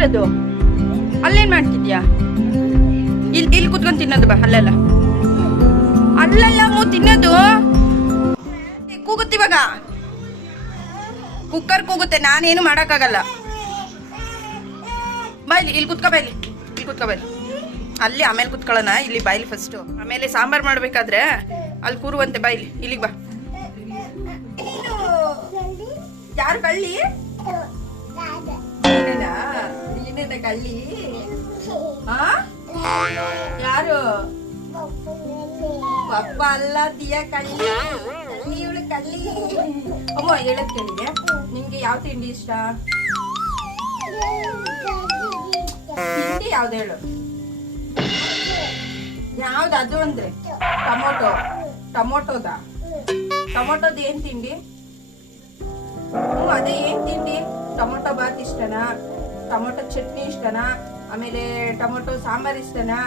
ಮಾಡ್ತಿರೋದು? ಅಲ್ಲೇನ್ ಮಾಡ್ತಿದ್ಯಾ? ಇಲ್ಲಿ ಕುತ್ಕೊಂಡು ತಿನ್ನೋದು ಬಾ. ಅಲ್ಲೆಲ್ಲ ತಿನ್ನೋದು. ಕೂಗುತ್ತಿವಾಗ ಕುಕ್ಕರ್ ಕೂಗುತ್ತೆ, ನಾನೇನು ಮಾಡೋಕ್ಕಾಗಲ್ಲ. ಬಾಯ್ಲಿ, ಇಲ್ಲಿ ಕುತ್ಕೊ ಬಾಯ್ಲಿ, ಇಲ್ಲಿ ಕುತ್ಕೊ ಬಾಯ್ಲಿ. ಅಲ್ಲಿ ಆಮೇಲೆ ಕುತ್ಕೊಳ್ಳೋಣ, ಇಲ್ಲಿ ಬಾಯ್ಲಿ ಫಸ್ಟು. ಆಮೇಲೆ ಸಾಂಬಾರು ಮಾಡ್ಬೇಕಾದ್ರೆ ಅಲ್ಲಿ ಕೂರುವಂತೆ. ಬಾಯ್ಲಿ, ಇಲ್ಲಿಗೆ ಬಾ. ಯಾರು ಕಳ್ಳಿ? ನೀನೇನ ಕಳ್ಳಿ? ಯಾರು? ಪಪ್ಪ ಅಲ್ಲ, ತಿಯ ಕಳ್ಳಿ. ಇವಳು ಕಳ್ಳಿ. ಅಮ್ಮ ಹೇಳದ್ ಕೇಳಿಗೆ, ನಿಮ್ಗೆ ಯಾವ ತಿಂಡಿ ಇಷ್ಟ? ತಿಂಡಿ ಯಾವ್ದು ಹೇಳು? ಯಾವ್ದು ಅದು ಅಂದ್ರೆ? ಟೊಮೊಟೋದ? ಟೊಮೊಟೋದ ಏನ್ ತಿಂಡಿ? ಅದೇ ಏನ್ ತಿಂಡಿ? ಟೊಮೊಟೊ ಬಾತ್ ಇಷ್ಟನಾ? ಟೊಮೊಟೊ ಚಟ್ನಿ ಇಷ್ಟನಾ? ಆಮೇಲೆ ಟೊಮೊಟೊ ಸಾಂಬಾರ್ ಇಷ್ಟನಾ?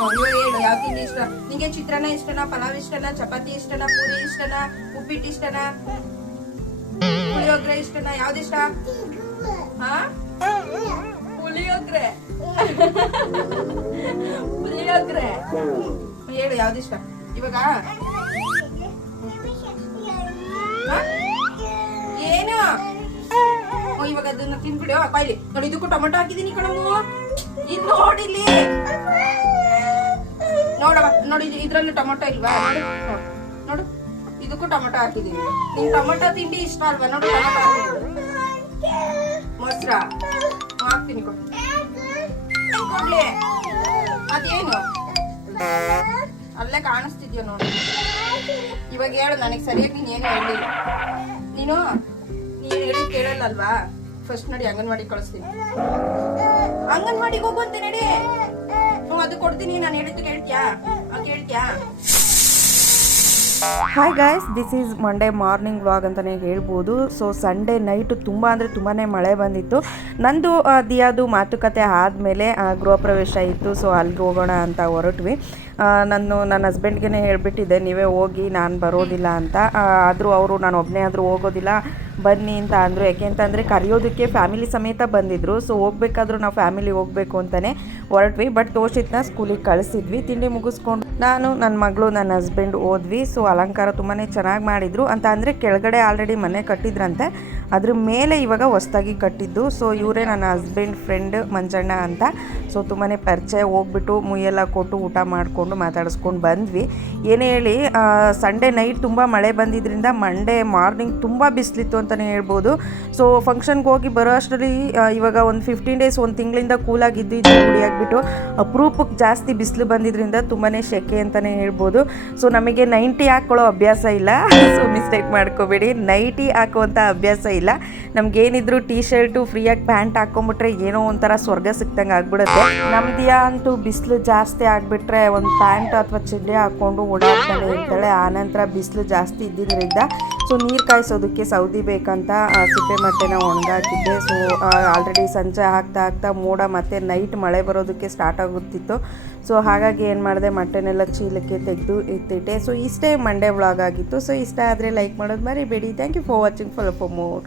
ಹೇಳು, ಯಾವ ತಿಂಡಿ ಇಷ್ಟ ನಿಂಗೆ? ಚಿತ್ರಾನ್ನ ಇಷ್ಟನಾ? ಪಲಾವ್ ಇಷ್ಟನಾ? ಚಪಾತಿ ಇಷ್ಟನಾ? ಪೂರಿ ಇಷ್ಟನಾ? ಉಪ್ಪಿಟ್ಟು ಇಷ್ಟನಾ? ಪುಳಿಯೋಗ್ರೆ ಇಷ್ಟನಾ? ಯಾವ್ದಿಷ್ಟ? ಪುಳಿಯೋಗ್ರೆ. ಪುಳಿಯೋಗ್ರೆ ಹೇಳು, ಯಾವ್ದಿಷ್ಟ ಇವಾಗ? ಏನು ಇವಾಗ ಅದನ್ನ ತಿನ್ಬಿಡು. ಬಾಯ್ಲಿ ನೋಡಿ, ಇದಕ್ಕೂ ಟೊಮೊಟೊ ಹಾಕಿದೀನಿ ಕಣವು. ಇದ್ ನೋಡಿಲ್ಲಿ, ನೋಡವ, ನೋಡಿ ಇದ್ರಲ್ಲೂ ಟೊಮೊಟೊ ಇಲ್ವಾ? ನೋಡು, ಇದಕ್ಕೂ ಟೊಮೊಟೊ ಹಾಕಿದೀನಿ. ನಿನ್ ಟೊಮೊಟೊ ತಿಂಡಿ ಇಷ್ಟ ಅಲ್ವಾ? ನೋಡು, ಟೊಮೊಟೊ ಹಾಕಿದೀನಿ. ಮೊಸರ ಹಾಕ್ತೀನಿ, ಕೊಡ್ಲಿ. ಅದೇನು ಅಲ್ಲೇ ಕಾಣಿಸ್ತಿದ್ಯೋ ನೋಡಿ. ಇವಾಗ ಹೇಳು, ನನಗೆ ಸರಿಯಾಗಿ ನೀನ್ ಏನು ಹೇಳಿಲ್ಲ. ನೀನು ಹೇಳಿ ಕೇಳಲ್ಲಲ್ವಾ? ಫಸ್ಟ್ ನೋಡಿ, ಅಂಗನವಾಡಿ ಕಳಿಸ್ತೀನಿ. ಅಂಗನವಾಡಿಗೆ ಹೋಗುವಂತೆ ನಡಿ. ಅದು ಕೊಡ್ತೀನಿ, ನಾನು ಹೇಳಿದ್ದು ಕೇಳ್ತೀಯಾ? ಕೇಳ್ತೀಯಾ? Hi guys, this is Monday morning vlog ಅಂತಲೇ ಹೇಳ್ಬೋದು. ಸೊ ಸಂಡೇ ನೈಟು ತುಂಬ ಅಂದರೆ ತುಂಬಾ ಮಳೆ ಬಂದಿತ್ತು. ನಂದು ದಿಯಾದು ಮಾತುಕತೆ ಆದಮೇಲೆ ಗೃಹ ಪ್ರವೇಶ ಇತ್ತು. ಸೊ ಅಲ್ಲಿಗೆ ಹೋಗೋಣ ಅಂತ ಹೊರಟ್ವಿ. ನನ್ನ ಹಸ್ಬೆಂಡ್ಗೆ ಹೇಳಿಬಿಟ್ಟಿದ್ದೆ, ನೀವೇ ಹೋಗಿ, ನಾನು ಬರೋದಿಲ್ಲ ಅಂತ. ಆದರೂ ಅವರು ನಾನು ಒಬ್ಬನೇ ಆದರೂ ಹೋಗೋದಿಲ್ಲ, ಬನ್ನಿ ಅಂತ ಅಂದರು. ಯಾಕೆ ಅಂತಂದರೆ ಕರೆಯೋದಕ್ಕೆ ಫ್ಯಾಮಿಲಿ ಸಮೇತ ಬಂದಿದ್ದರು. ಸೊ ಹೋಗ್ಬೇಕಾದ್ರೂ ನಾವು ಫ್ಯಾಮಿಲಿ ಹೋಗಬೇಕು ಅಂತಲೇ ಹೊರಟ್ವಿ. ಬಟ್ ತೋಷಿತ್ನ ಸ್ಕೂಲಿಗೆ ಕಳಿಸಿದ್ವಿ. ತಿಂಡಿ ಮುಗಿಸ್ಕೊಂಡು ನಾನು, ನನ್ನ ಮಗಳು, ನನ್ನ ಹಸ್ಬೆಂಡ್ ಹೋದ್ವಿ. ಸೊ ಅಲಂಕಾರ ತುಂಬಾ ಚೆನ್ನಾಗಿ ಮಾಡಿದರು. ಅಂತ ಅಂದರೆ ಕೆಳಗಡೆ ಆಲ್ರೆಡಿ ಮನೆ ಕಟ್ಟಿದ್ರಂತೆ, ಅದ್ರ ಮೇಲೆ ಇವಾಗ ಹೊಸ್ದಾಗಿ ಕಟ್ಟಿದ್ದು. ಸೊ ಇವರೇ ನನ್ನ ಹಸ್ಬೆಂಡ್ ಫ್ರೆಂಡ್ ಮಂಜಣ್ಣ ಅಂತ. ಸೊ ತುಂಬಾ ಪರಿಚಯ. ಹೋಗ್ಬಿಟ್ಟು ಮುಯ್ಯೆಲ್ಲ ಕೊಟ್ಟು ಊಟ ಮಾಡಿಕೊಂಡು ಮಾತಾಡಿಸ್ಕೊಂಡು ಬಂದ್ವಿ. ಏನೇ ಹೇಳಿ, ಸಂಡೇ ನೈಟ್ ತುಂಬ ಮಳೆ ಬಂದಿದ್ದರಿಂದ ಮಂಡೇ ಮಾರ್ನಿಂಗ್ ತುಂಬ ಬಿಸಿಲಿತ್ತು ಅಂತಲೇ ಹೇಳ್ಬೋದು. ಸೊ ಫಂಕ್ಷನ್ಗೆ ಹೋಗಿ ಬರೋ ಅಷ್ಟರಲ್ಲಿ ಇವಾಗ ಒಂದು 15 ಡೇಸ್, ಒಂದು ತಿಂಗಳಿಂದ ಕೂಲಾಗಿದ್ದು ಇದು ಗುಡಿಯಾಗ್ಬಿಟ್ಟು ಅಪರೂಪಕ್ಕೆ ಜಾಸ್ತಿ ಬಿಸಿಲು ಬಂದಿದ್ದರಿಂದ ತುಂಬಾ ಶೆಕೆ ಅಂತಲೇ ಹೇಳ್ಬೋದು. ಸೊ ನಮಗೆ ನೈಟಿ ಹಾಕ್ಕೊಳ್ಳೋ ಅಭ್ಯಾಸ ಇಲ್ಲ. ಸೊ ಮಿಸ್ಟೇಕ್ ಮಾಡ್ಕೋಬೇಡಿ, ನೈಟಿ ಹಾಕುವಂಥ ಅಭ್ಯಾಸ ಇಲ್ಲ. ನಮಗೇನಿದ್ರು ಟೀ ಶರ್ಟು, ಫ್ರೀಯಾಗಿ ಪ್ಯಾಂಟ್ ಹಾಕ್ಕೊಂಬಿಟ್ರೆ ಏನೋ ಒಂಥರ ಸ್ವರ್ಗ ಸಿಕ್ತಂಗೆ ಆಗ್ಬಿಡುತ್ತೆ. ನಮ್ದಿಯಾ ಅಂತೂ ಬಿಸಿಲು ಜಾಸ್ತಿ ಆಗಿಬಿಟ್ರೆ ಒಂದು ಪ್ಯಾಂಟ್ ಅಥವಾ ಚಡ್ಡಿ ಹಾಕ್ಕೊಂಡು ಓಡಾಡ್ತಾನೆ ಇರ್ತಾಳೆ. ಆನಂತರ ಬಿಸಿಲು ಜಾಸ್ತಿ ಇದ್ದಿದ್ದರಿಂದ ಸೊ ನೀರು ಕಾಯಿಸೋದಕ್ಕೆ ಸೌದಿ ಬೇಕಂತ ಸಿಪ್ಪೆ ಮಟ್ಟೆನ ಒಣಗಾಕಿದ್ದೆ. ಸೊ ಆಲ್ರೆಡಿ ಸಂಜೆ ಆಗ್ತಾ ಮೋಡ ಮತ್ತು ನೈಟ್ ಮಳೆ ಬರೋದಕ್ಕೆ ಸ್ಟಾರ್ಟ್ ಆಗುತ್ತಿತ್ತು. ಸೊ ಹಾಗಾಗಿ ಏನು ಮಾಡಿದೆ, ಮಟ್ಟೆನೆಲ್ಲ ಚೀಲಕ್ಕೆ ತೆಗೆದು ಇಟ್ಟಿಟ್ಟೆ. ಸೊ ಇಷ್ಟೇ ಮಂಡೇ ವ್ಲಾಗ್ ಆಗಿತ್ತು. ಸೊ ಇಷ್ಟ ಆದರೆ ಲೈಕ್ ಮಾಡೋದು ಮರಿಬೇಡಿ. Thank you for watching. Follow for more.